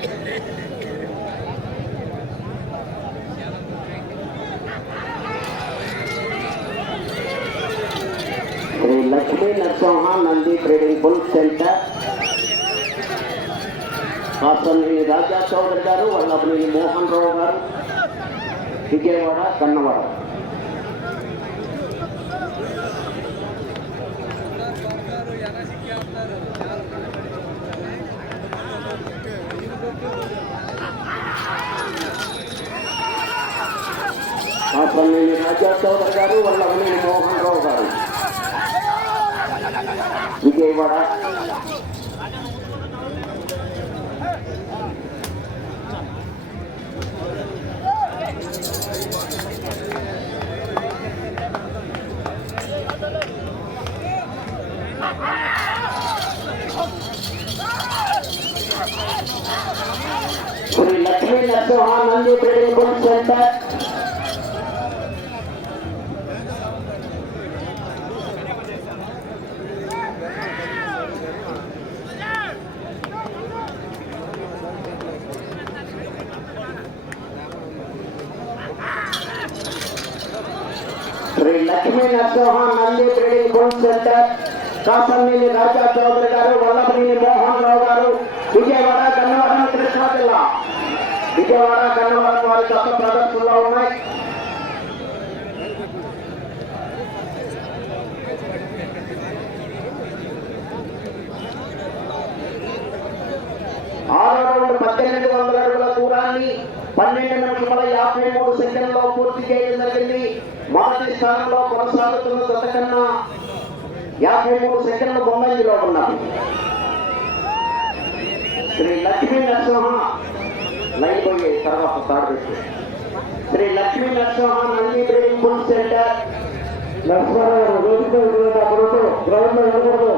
Shri Lakshmi Narasimha Nandi trading bull centre, Kasanneni Raja Chowdary గారు, వల్లభనేని మోహన్ రావు గారు, విజయవాడ గన్నవరం. కాసంనేని రాజా చౌదరి గారు, వల్లభనేని మోహన్ రావు గారు, Vijayawada. Shri Lakshmi Narasimha Nandi trading bull centre, Shri Lakshmi Narasimha Nandi trading bull centre, Kasanneni Raja Chowdary గారు, వల్లభనేని మోహన్ రావు గారు, విజయవాడ గన్నవరం, కృష్ణా జిల్లా. విజయవాడ గన్నవరం వారి గత ప్రదర్శనలో ఉన్నాయి. ఆరో రౌండ్ 1800 అడుగుల దూరాన్ని 12 నిమిషముల 53 సెకండ్లో పూర్తి చేయడం జరిగింది. మొదటి స్థానంలో కొనసాగుతున్న జత కన్నా 53 సెకండ్లు ముందంజలో ఉన్నారు. శ్రీ లక్ష్మీ నరసింహ లైన్ పోయే తర్వాత తాడు. Shri Lakshmi Narasimha Nandi trading bull centre, Narasimharao road ground లో ఇవ్వకూడదు,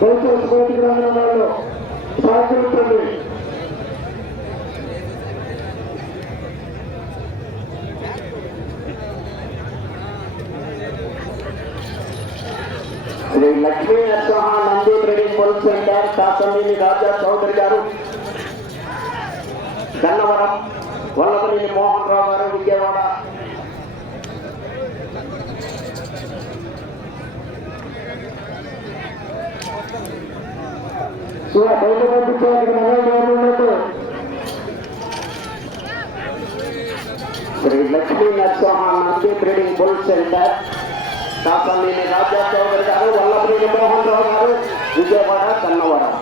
బయట గ్రామంలో సహకరించండి. Shri Lakshmi Narasimha Nandi trading bull centre, Kasanneni Raja Chowdary గారు, గన్నవరం, వల్లభనేని మోహన్ రావు గారు, Vijayawada. Shri Lakshmi Narasimha Nandi trading bull centre, Kasanneni Raja Chowdary గారు, వల్లభనేని మోహన్ రావు గారు, విజయవాడ గన్నవరం.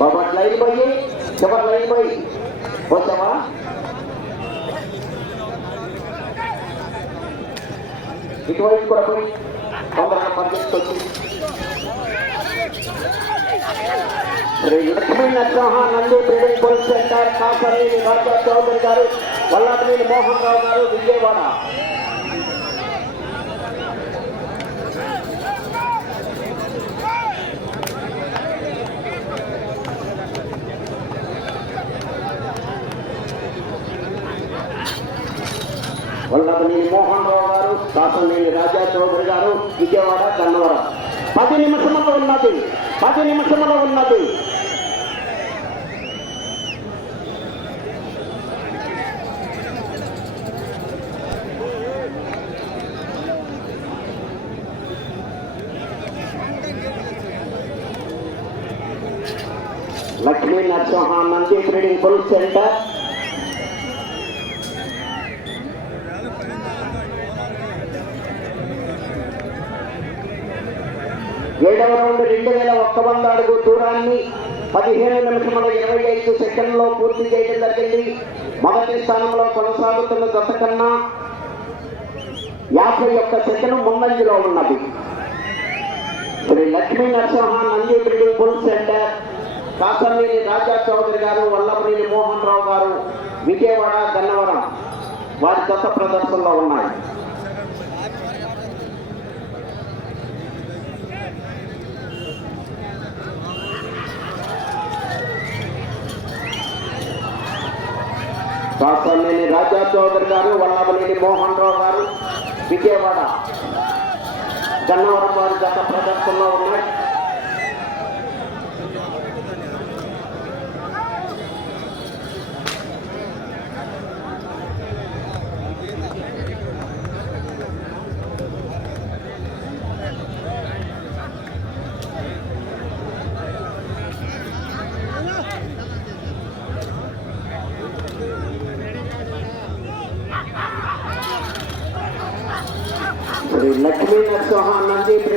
బాబా లైన్ పోయి చివరి లైన్ పోయి వచ్చావా? ఇటువైపు కూడా పోయి తొందరగా పంపించుకొచ్చి. Shri Lakshmi Narasimha Nandi trading bull centre, Kasanneni Raja Chowdary గారు, వల్లభనేని మోహన్ రావు గారు, విజయవాడ. వల్లభనేని మోహన్ రావు గారు, కాసంనేని రాజా చౌదరి గారు, విజయవాడ గన్నవరం. 10 నిమిషములు ఉన్నది, 10 నిమిషములు ఉన్నది. Lakshmi Narasimha Nandi trading bull centre, ఏడవ రౌండ్ 2100 అడుగు దూరాన్ని 15 నిమిషముల 25 సెకండ్లో పూర్తి చేయడం జరిగింది. మొదటి స్థానంలో కొనసాగుతున్న జత కన్నా 51 సెకండ్ ముందంజలో ఉన్నది. Shri Lakshmi Narasimha Nandi trading bull centre, Kasanneni Raja Chowdary గారు, వల్లభనేని మోహన్ రావు గారు, విజయవాడ గన్నవరం వారి జత ప్రదర్శనలో ఉన్నాయి. కాసంనేని రాజా చౌదరి గారు, వల్లభనేని మోహన్ రావు గారు, విజయవాడ గన్నవరం వారి జత ప్రదర్శనలో ఉన్నాయి.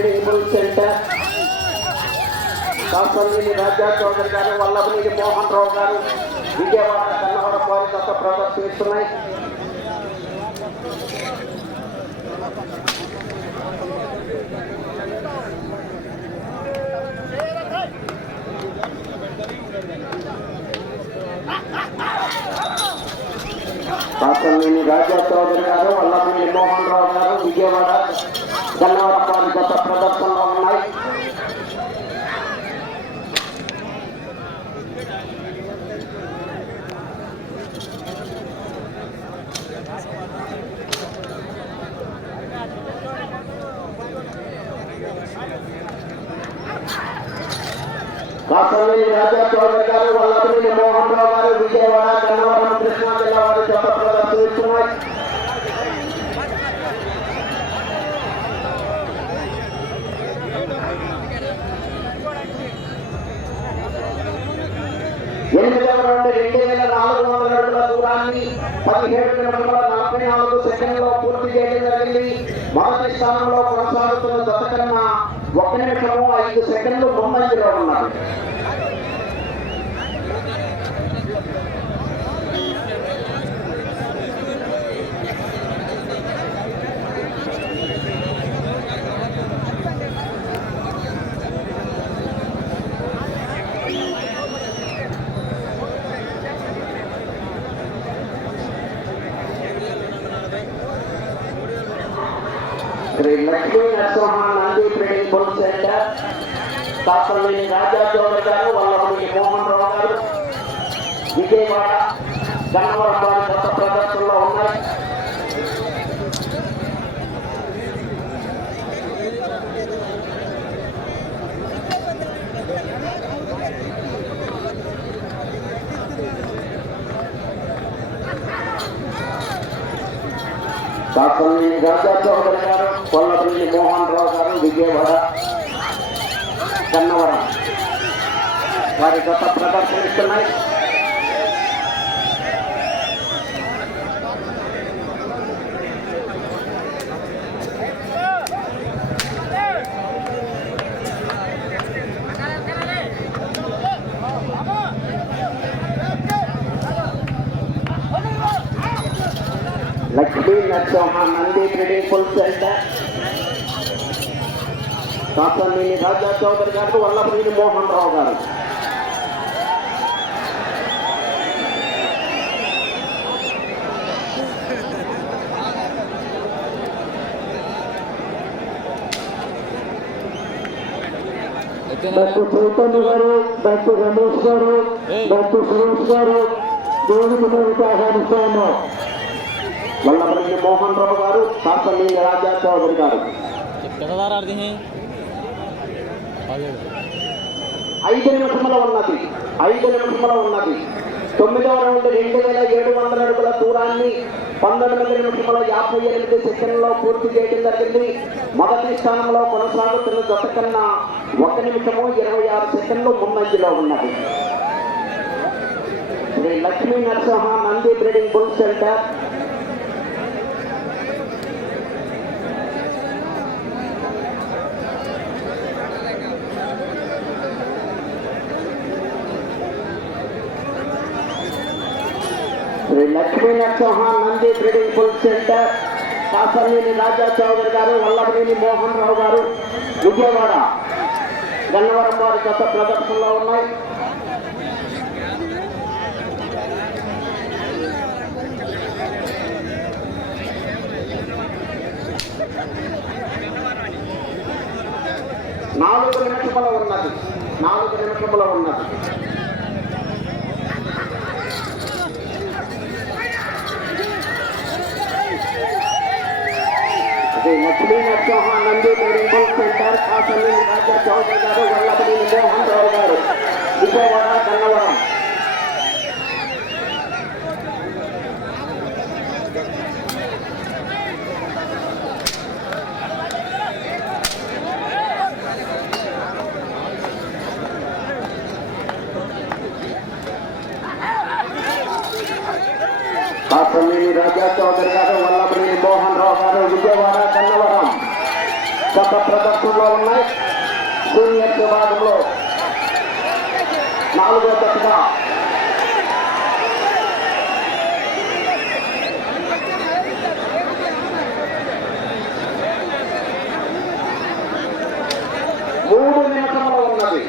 Breeding bull centre Kasangini Raja Chowdary గారు వల్లభనేని మోహన్ రావు గారు విజయవాడ కన్నవరం వారి గత ప్రదర్శిస్తున్నాయి. కాసంగిని రాజా చౌదరి గారు వల్లభనేని మోహన్ రావు గారు విజయవాడ కన్నవరం వారి గత ప్రదర్శనలో ఉన్నాయి. కాసంగిని రాజా చౌదరి గారు వల్లభనేని మోహన్ రావు గారు విజయవాడ గన్నవరం కృష్ణా జిల్లా వారి గత ప్రదర్శిస్తున్నాయి. ఎనిమిదవ రౌండ్ 2400 అడుగుల దూరాన్ని 17 నిమిషముల 44 సెకండ్లలో పూర్తి చేయడం జరిగింది. మొదటి స్థానంలో కొనసాగుతున్న జత కన్నా 1 నిమిషము 5 సెకండ్లు ముందంజలో ఉన్నారు. Shri Lakshmi Narasimha Nandi breeding bull centre Kasangini Raja Chowdary గారు వల్లభనేని మోహన్ రావు గారు విజయవాడ గన్నవరం వారి గత ప్రదర్శనలో ఉన్నాయి. కాసంగిని రాజా చౌదరి గారు వల్లభనేని మోహన్ రావు గారు విజయవాడ గన్నవరం వారి గత ప్రదర్శనిస్తున్నాయి. Lakshmi Narasimha Nandi breeding bull centre Kasangini Raja Chowdary గారు వల్లభనేని మోహన్ రావు గారు డాక్టర్ చైతన్య గారు, డాక్టర్ రమేష్ గారు, డాక్టర్ సురేష్ గారు దేవుడికి మేము ఆహ్వానిస్తాము. వల్లభనేని మోహన్ రావు గారు కాసంగిని రాజా చౌదరి గారు 5 నిమిషముల ఉన్నది. 9వ రౌండ్ 2700 అడుగుల దూరాన్ని 19 నిమిషముల 58 సెకండ్లలో పూర్తి చేయడం జరిగింది. మొదటి స్థానంలో కొనసాగుతున్న జత కన్నా 1 నిమిషము 26 సెకండ్లు ముందంజలో ఉన్నది. Shri Lakshmi Narasimha Nandi breeding bull centre Shri Lakshmi Narasimha Nandi breeding bull centre Kasangini Raja Chowdary గారు వల్లభనేని మోహన్ రావు గారు విజయవాడ గన్నవరం వారి గత ప్రదర్శనలో ఉన్నాయి. నాలుగు నిమిషముల ఉన్నది. Lakshmi Narasimha Nandi breeding bull centre Kasangini Raja Chowdary గారు వల్లభనేని మోహన్ రావు గారు విజయవాడ గన్నవరం కాసంగిని రాజా చౌదరి గారు వల్లభనేని మోహన్ రావు గారు విజయవాడ గన్నవరం గత ప్రదర్శనలో ఉన్నాయి. సీనియర్స్ విభాగంలో 4వ జతగా మూడు నిమిషంలో ఉన్నది.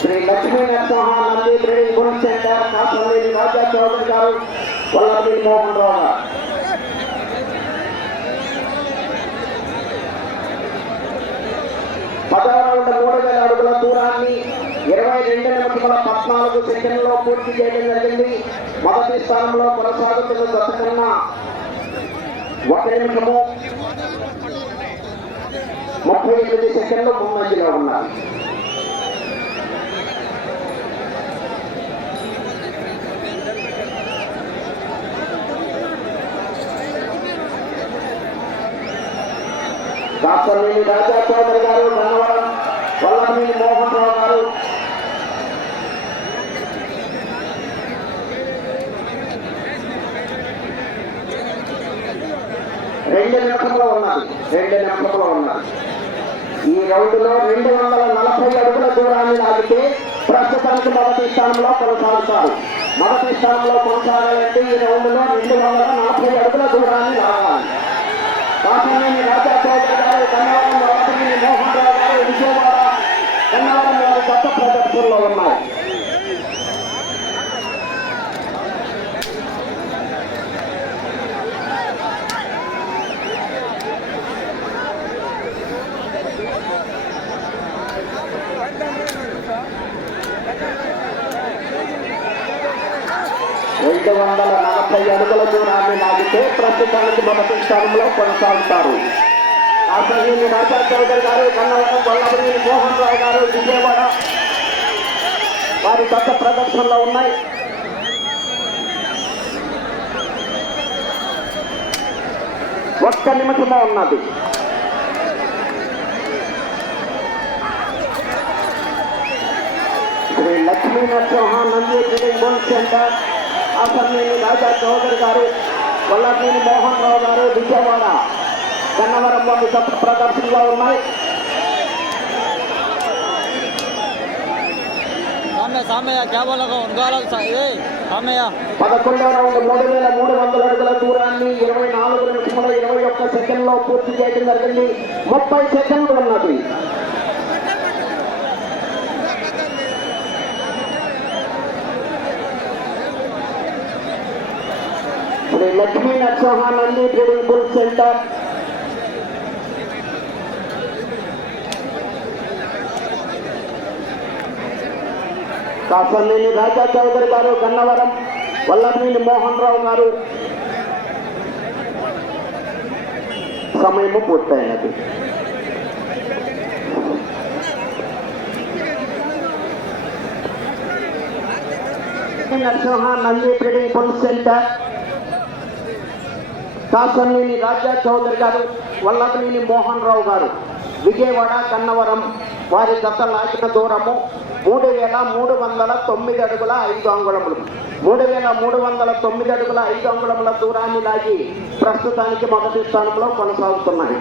Shri Lakshmi Narasimha Nandi trading bull centre Kasanneni Raja Chowdary గారు, వల్లభనేని మోహన్ రావు గారు. రౌండ్ 3000 అడుగుల దూరాన్ని 22 నిమిషముల 14 సెకండ్లలో పూర్తి చేయడం జరిగింది. మొదటి స్థానంలో కొనసాగుతున్న జత కన్నా 1 నిమిషము 38 సెకండ్లు ముందంజలో ఉన్నారు. కాసంనేని రాజా చౌదరి గారు, గన్నవరం వల్లభనేని మోహన్ రావు గారు. రెండు నిమిషంలో ఉన్నది. ఈ రౌండ్లో 240 అడుగుల దూరాన్ని లాగితే ప్రస్తుతానికి మొదటి స్థానంలో కొనసాగుతారు. మొదటి స్థానంలో కొనసాగాలంటే ఈ రౌండ్లో 240 అడుగుల దూరాన్ని లాగాలి. కాసంనేని రాజా చౌదరి గారు, గన్నవరం వల్లభనేని మోహన్ రావు గారు, విజయవాడ గన్నవరం వారి కొత్త ప్రదర్శనలో ఉన్నాయి. రెండు 240 అడుగుల దూరాన్ని లాగితే ప్రస్తుతానికి మొదటి స్థానంలో కొనసాగుతారు. కాసంనేని రాజా చౌదరి గారు, గన్నవరం వల్లభనేని మోహన్ రావు గారు, విజయవాడ వారి కొత్త ప్రదర్శనలో ఉన్నాయి. ఒక్క నిమిషంలో ఉన్నది. Shri Lakshmi Narasimha Nandi trading bull centre Kasanneni Raja Chowdary గారు, వల్లభనేని మోహన్ రావు గారు, విజయవాడ గన్నవరం వారి కొత్త ప్రదర్శనలో ఉన్నాయి. 11వ రౌండ్ 3300 అడుగుల దూరాన్ని 24 నిమిషముల 21 సెకండ్లో పూర్తి చేయడం జరిగింది. 30 సెకండ్లు ఉన్నది. Shri Lakshmi Narasimha Nandi trading bull centre Kasanneni Raja Chowdary గారు, గన్నవరం వల్లభనేని మోహన్ రావు గారు. సమయము పూర్తయినది. Narasimha Nandi trading bull centre Kasanneni Raja Chowdary గారు, వల్లభనేని మోహన్ రావు గారు, విజయవాడ గన్నవరం వారి గత లాగిన దూరము 3309 అడుగుల 5 అంగుళములు. 3309 అడుగుల 5 అంగుళముల దూరాన్ని లాగి ప్రస్తుతానికి మొదటి స్థానంలో కొనసాగుతున్నాయి.